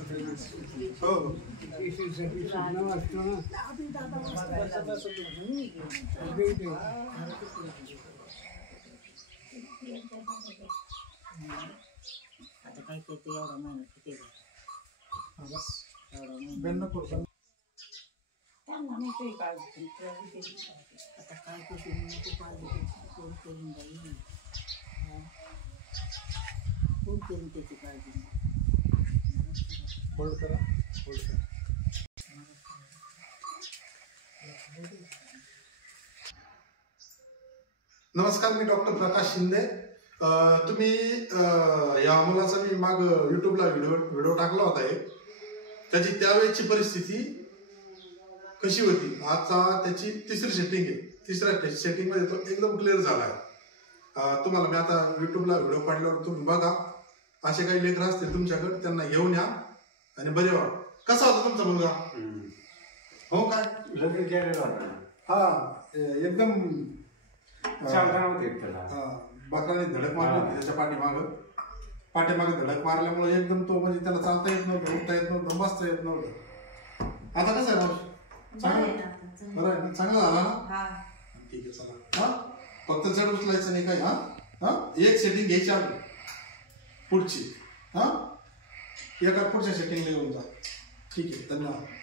हो आता काय करते एवढा मेहनत किती आता काय करते कोण करून बाई कोण करून त्याची काळजी होल्ड करा नमस्कार मी डॉक्टर प्रकाश शिंदे तुम्ही या मुलाचा मी माग युट्यूबला व्हिडिओ टाकला होता एक त्याची त्यावेळेची परिस्थिती कशी होती आता त्याची तिसरी सेटिंग आहे तिसऱ्या सेटिंग मध्ये तो एकदम क्लिअर झाला आहे तुम्हाला मी आता युट्यूबला व्हिडिओ पाडल्यावर तुम्ही बघा असे काही लेकर असतील तुमच्याकडे त्यांना घेऊन या आणि बरे व्हा कसा होता तुमचा मुलगा हो काय लगेच गेलेला होता हा एकदम चालता नव्हते त्याला बकराने धडक मारली होती त्याच्या पाठीमागे धडक मारल्यामुळे एकदम तो म्हणजे त्याला चालता येत नव्हतं उठता येत नव्हतं बसता येत नव्हतं आता कसं आहे मावशी चांगलं बरं आहे चांगलं झाला ना ठीक आहे चला हा फक्त जड उचलायचं नाही काही हा एक सेटिंग घ्यायची आली पुढची हा एका पुढच्या सेटिंगला येऊन जा ठीक आहे धन्यवाद